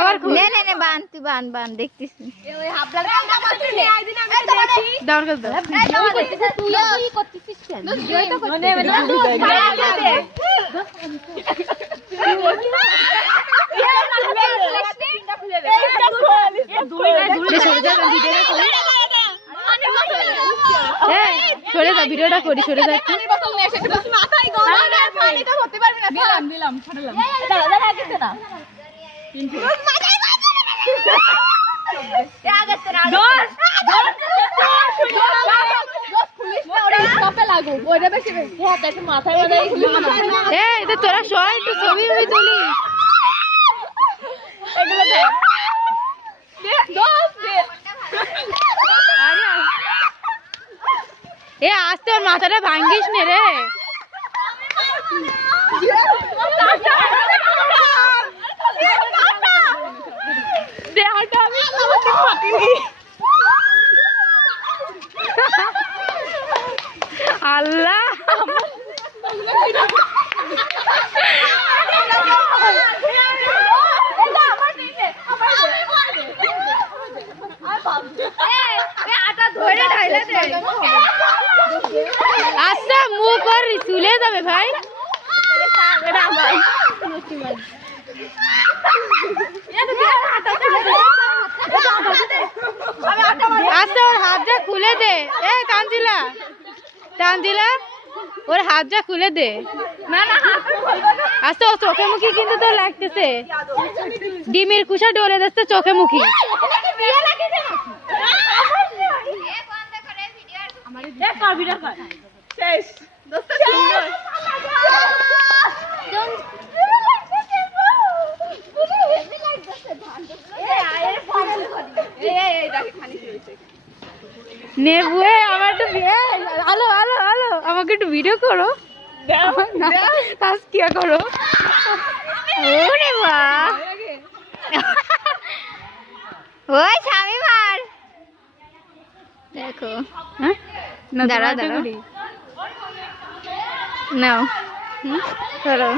আবার খোল। নে নে নে বান তুই বান বান দেখতেছি ওই হাবলার কামটা করতে নে আইদিন আমি তো দেখি দাঁড় কর দাও। তুই কি করতেছিস কেন ভিডিও তো করতে সরে যা ভিডিওটা করি সরে যা একটু। মাথায় গরম আর পানি তো হতে পারবি না দিলাম ছাড়লাম। দাদা লাগিছে না এই তো তোরা সবাই একটু ছবি তুলি। এ আস্তে ওর মাথাটা ভাঙ্গিস নে রে। আল্লাহ আচ্ছা মুখ আর চুলে যাবে ভাই। আচ্ছা ওর হাতটা খুলে দে। এ তানজিলা তানজিলা ওর হাতটা খুলে দে। আচ্ছা ও চোখে মুখি কিন্তু তো লাগতেছে ডিমের কুসা ডলে যাচ্ছে চোখে মুখি। নেবুয়ে আমার একটু আলো আলো আলো আমাকে একটু ভিডিও করো তাস্কিয়া করো। ওরে মা ওই স্বামী মার দেখো হ্যাঁ না দাঁড়া, দাঁড়া দাঁড়া। দাঁড়া নাও করো।